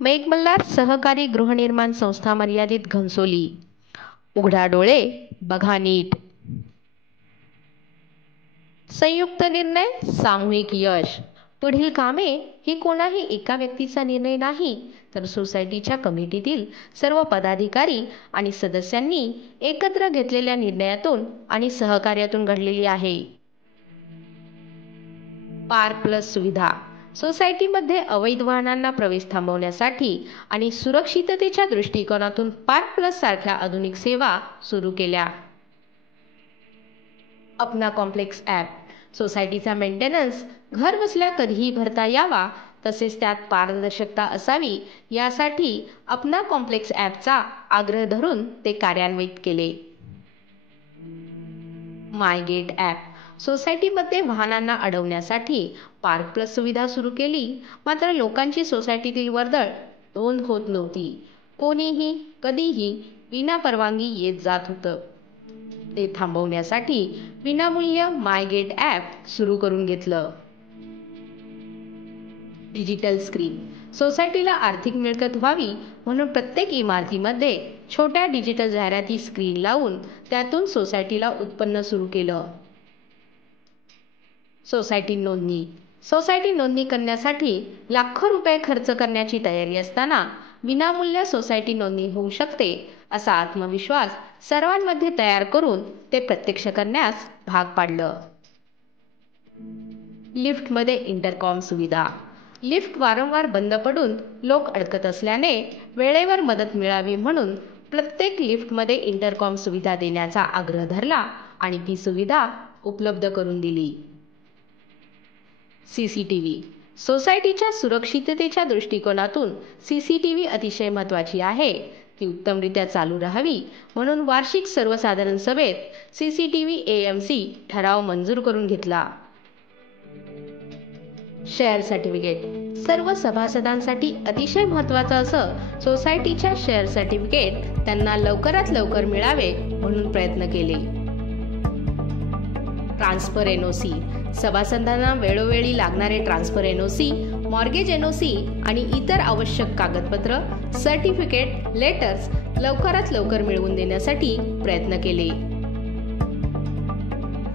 मेघमल्हार सहकारी गृहनिर्माण संस्था मर्यादित घनसोली. उघडा डोळे बघा नीट. संयुक्त निर्णय सामूहिक यश. पुढील कामे ही कोणाही एका व्यक्तीचा निर्णय नाही, तर सोसायटीच्या कमिटीतील सर्व पदाधिकारी आणि सदस्यांनी एकत्र घेतलेल्या निर्णयातून आणि सहकार्यातून घडलेली आहे. पार्क प्लस सुविधा. सोसायटीमध्ये अवैध वाहनांना प्रवेश थांबवण्यासाठी आणि सुरक्षिततेच्या दृष्टिकोनातून पार्क प्लस सारख्या आधुनिक सेवा सुरू केल्या. अपना कॉम्प्लेक्स ॲप. सोसायटीचा मेंटेनन्स घर बसल्या कधीही भरता यावा, तसेच त्यात पारदर्शकता असावी यासाठी अपना कॉम्प्लेक्स ॲपचा आग्रह धरून ते कार्यान्वित केले. माय गेट ॲप. सोसायटीमध्ये वाहनांना अडवण्यासाठी पार्क प्लस सुविधा सुरू केली, मात्र लोकांची सोसायटीतील वर्दळ नोंद होत नव्हती. कोणीही कधीही विनापरवानगी येत जात होतं. ते थांबवण्यासाठी विनामूल्य माय गेट ॲप सुरू करून घेतलं. Digital screen. सोसायटीला आर्थिक मिळकत व्हावी म्हणून प्रत्येक इमारतीमध्ये छोट्या डिजिटल जाहिराती स्क्रीन लावून त्यातून सोसायटीला उत्पन्न सुरू केलं. सोसायटी नोंदणी. सोसायटी नोंदणी करण्यासाठी लाखो रुपये खर्च करण्याची तयारी असताना विनामूल्य सोसायटी नोंदणी होऊ शकते असा आत्मविश्वास सर्वांमध्ये तयार करून ते प्रत्यक्ष करण्यास भाग पाडलं. लिफ्टमध्ये इंटरकॉम सुविधा. लिफ्ट वारंवार बंद पडून लोक अडकत असल्याने वेळेवर मदत मिळावी म्हणून प्रत्येक लिफ्टमध्ये इंटरकॉम सुविधा देण्याचा आग्रह धरला आणि ती सुविधा उपलब्ध करून दिली. CCTV. सोसायटीच्या सुरक्षिततेच्या दृष्टिकोनातून CCTV अतिशय महत्त्वाची आहे. ती उत्तमरित्या चालू राहावी म्हणून वार्षिक सर्वसाधारण सभेत CCTV AMC ठराव मंजूर करून घेतला. Share certificate. सर्व सभासदांसाठी अतिशय महत्त्वाचं असं सोसायटीच्या शेअर सर्टिफिकेट त्यांना लवकरात लवकर मिळावे म्हणून प्रयत्न केले. Transfer NOC. सभासदांना वेळोवेळी लागणारे ट्रान्सफर NOC, मॉर्गेज NOC आणि इतर आवश्यक कागदपत्र, सर्टिफिकेट, लेटर्स लवकरात लवकर मिळवून देण्यासाठी प्रयत्न केले.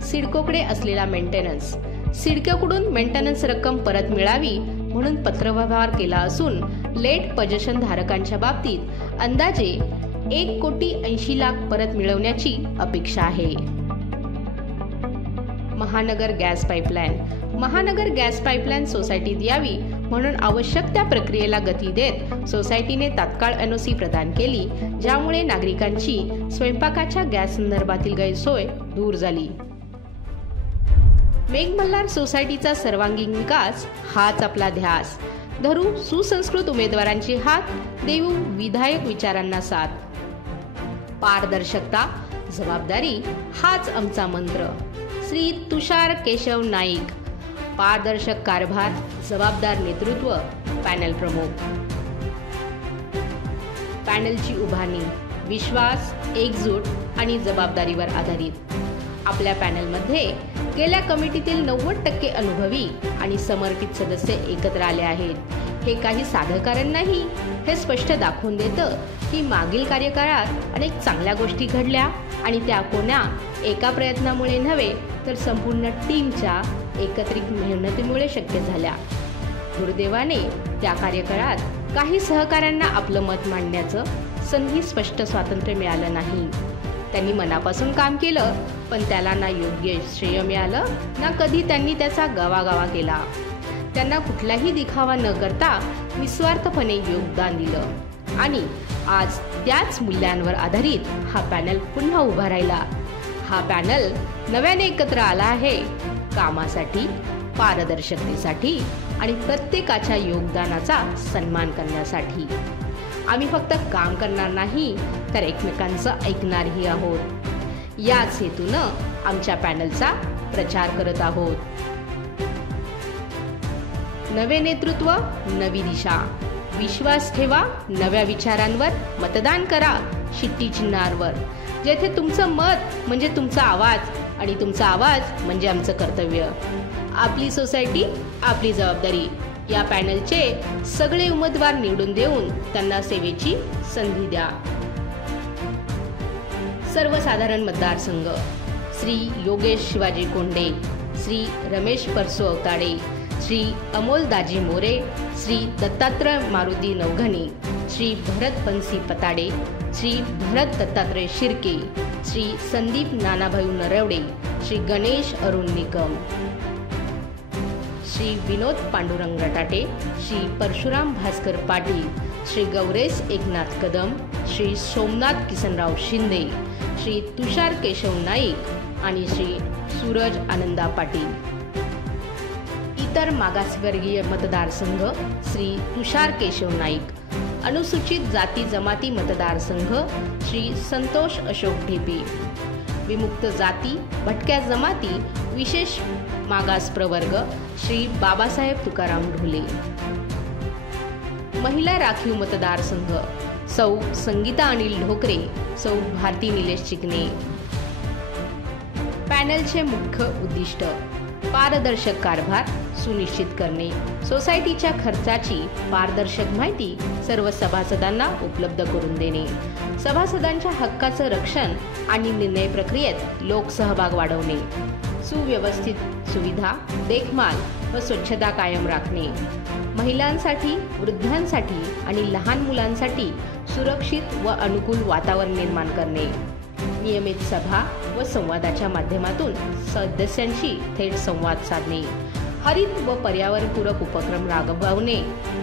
सिडकोकडे असलेला मेंटेनन्स. सिडकोकडून मेंटेनन्स रक्कम परत मिळावी म्हणून पत्रव्यवहार केला असून लेट पोझिशन धारकांच्या बाबतीत अंदाजे 1,80,00,000 परत मिळवण्याची अपेक्षा आहे. महानगर गॅस पाईपलाईन. महानगर गॅस पाईपलाईन सोसायटीत यावी म्हणून आवश्यक त्या प्रक्रियेला गती देत सोसायटीने तात्काळ NOC प्रदान केली, ज्यामुळे नागरिकांची स्वयंपाकाच्या गॅस संदर्भातील गैरसोय दूर झाली. मेघमल्हार सोसायटीचा सर्वांगीण विकास हाच आपला ध्यास. धरू सुसंस्कृत उमेदवारांचे हात, देऊ विधायक विचारांना साथ. पारदर्शकता, जबाबदारी हाच आमचा मंत्र. श्री तुषार केशव नाईक. पारदर्शक कारभार, जबाबदार नेतृत्व, पॅनल प्रमुख. पॅनलची उभारणी विश्वास, एकजूट आणि जबाबदारीवर आधारित. आपल्या पॅनलमध्ये गेल्या कमिटीतील 90% अनुभवी आणि समर्पित सदस्य एकत्र आले आहेत. हे काही साधं कारण नाही, हे स्पष्ट दाखवून देतं की मागील कार्यकाळात अनेक चांगल्या गोष्टी घडल्या आणि त्या कोणा एका प्रयत्नामुळे नव्हे तर संपूर्ण टीमच्या एकत्रित मेहनतीमुळे शक्य झाल्या. दुर्दैवाने त्या कार्यकाळात काही सहकाऱ्यांना आपलं मत मांडण्याचं संधी स्पष्ट स्वातंत्र्य मिळालं नाही. त्यांनी मनापासून काम केलं, पण त्याला ना योग्य श्रेय मिळालं ना कधी त्यांनी त्याचा गवागावा केला. त्यांना कुठलाही दिखावा न करता निस्वार्थपणे योगदान दिलं आणि आज त्याच मूल्यांवर आधारित हा पॅनल पुन्हा उभा राहिला. हा पॅनल नव्याने एकत्र आला आहे कामासाठी, पारदर्शकतेसाठी आणि प्रत्येकाच्या योगदानाचा सन्मान करण्यासाठी. आम्ही फक्त काम करणार नाही तर एकमेकांचं ऐकणारही आहोत. याच हेतूनं आमच्या पॅनलचा प्रचार करत आहोत. नवे नेतृत्व, नवी दिशा. विश्वास ठेवा नव्या विचारांवर. मतदान करा शिट्टी चिन्हावर. जेथे तुमचं मत म्हणजे तुमचा आवाज आणि तुमचा आवाज म्हणजे आमचं कर्तव्य. आपली सोसायटी आपली जबाबदारी या पॅनलचे सगळे उमेदवार निवडून देऊन त्यांना सेवेची संधी द्या. सर्वसाधारण मतदारसंघ: श्री योगेश शिवाजी कोंडे, श्री रमेश परसू अवताडे, श्री अमोल दाजी मोरे, श्री दत्तात्रय मारुती नवघणी, श्री भरत बन्सी पताडे, श्री भरत दत्तात्रय शिर्के, श्री संदीप नानाभाऊ नरवडे, श्री गणेश अरुण निकम, श्री विनोद पांडुरंग रटाटे, श्री परशुराम भास्कर पाटील, श्री गौरेश एकनाथ कदम, श्री सोमनाथ किसनराव शिंदे, श्री तुषार केशव नाईक आणि श्री सूरज आनंदा पाटील. इतर मागासवर्गीय मतदारसंघ: श्री तुषार केशव नाईक. अनुसूचित जाती जमाती मतदारसंघ: श्री संतोष अशोक ढेपे. विमुक्त जाती भटक्या जमाती विशेष मागास प्रवर्ग: श्री बाबासाहेब तुकाराम ढोले. महिला राखीव मतदारसंघ: सौ संगीता अनिल ढोकरे, सौ भारती निलेश चिकणे. पॅनलचे मुख्य उद्दिष्ट: पारदर्शक कारभार सुनिश्चित करणे, सोसायटीच्या खर्चाची पारदर्शक माहिती सर्व सभासदांना उपलब्ध करून देणे, सभासदांच्या हक्काचं रक्षण आणि निर्णय प्रक्रियेत लोकसहभाग वाढवणे, सुव्यवस्थित सुविधा, देखभाल व स्वच्छता कायम राखणे, महिलांसाठी, वृद्धांसाठी आणि लहान मुलांसाठी सुरक्षित व अनुकूल वातावरण निर्माण करणे, नियमित सभा व संवादाच्या माध्यमातून सदस्यांशी थेट संवाद साधणे, हरित व पर्यावरणपूरक उपक्रम राबवणे,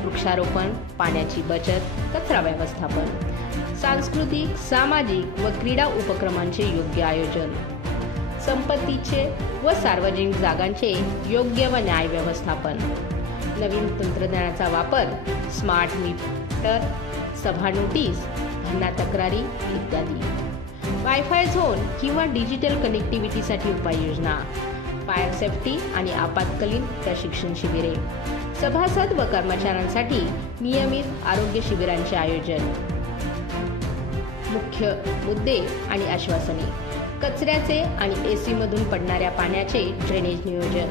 वृक्षारोपण, पाण्याची बचत, कचरा व्यवस्थापन, सांस्कृतिक, सामाजिक व क्रीडा उपक्रमांचे योग्य आयोजन, संपत्तीचे व सार्वजनिक जागांचे योग्य व न्याय व्यवस्थापन, नवीन तंत्रज्ञानाचा वापर, स्मार्ट मीटर, सभा नोटीस, भांडणा तक्रारी इत्यादी, वायफाय झोन किंवा डिजिटल कनेक्टिव्हिटीसाठी उपाययोजना, फायर सेफ्टी आणि आपत्कालीन प्रशिक्षण शिबिरे, सभासद व कर्मचाऱ्यांसाठी नियमित आरोग्य शिबिरांचे आयोजन. मुख्य मुद्दे आणि आश्वासने: कचऱ्याचे आणि AC मधून पडणाऱ्या पाण्याचे ड्रेनेज नियोजन,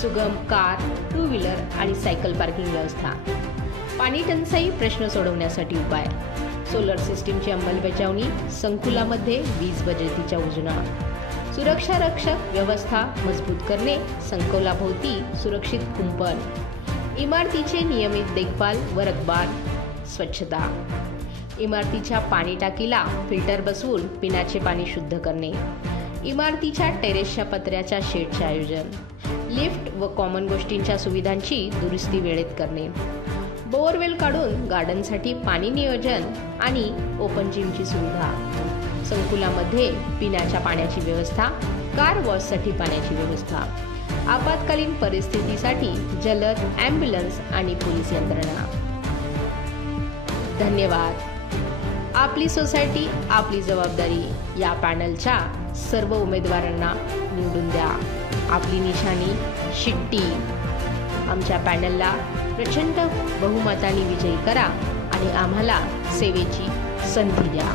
सुगम कार, टू व्हीलर आणि सायकल पार्किंग व्यवस्था, पाणी टंचाई प्रश्न सोडवण्यासाठी उपाय, सोलर सिस्टीमची अंमलबजावणी, संकुलामध्ये वीज बचतीच्या योजना, सुरक्षा रक्षक व्यवस्था मजबूत करणे, संकुलाभोवती सुरक्षित कुंपण, इमारतीचे नियमित देखभाल व रखबार, स्वच्छता, इमारतीच्या पाणी टाकीला फिल्टर बसवून पिण्याचे पाणी शुद्ध करणे, इमारतीच्या टेरेसच्या पत्र्याच्या शेडचे आयोजन, लिफ्ट व कॉमन गोष्टींच्या सुविधांची दुरुस्ती वेळेत करणे, बोअरवेल काढून गार्डनसाठी पाणी नियोजन आणि ओपन जिमची सुविधा, संकुलामध्ये पिण्याच्या पाण्याची व्यवस्था, कार वॉशसाठी पाण्याची व्यवस्था, आपत्कालीन परिस्थितीसाठी जलद ॲम्ब्युलन्स आणि पोलीस यंत्रणा. धन्यवाद. आपली सोसायटी आपली जबाबदारी या पॅनलच्या सर्व उमेदवारांना निवडून द्या. आपली निशाणी शिट्टी. आमच्या पॅनलला प्रचंड बहुमताने विजयी करा आणि आम्हाला सेवेची संधी द्या.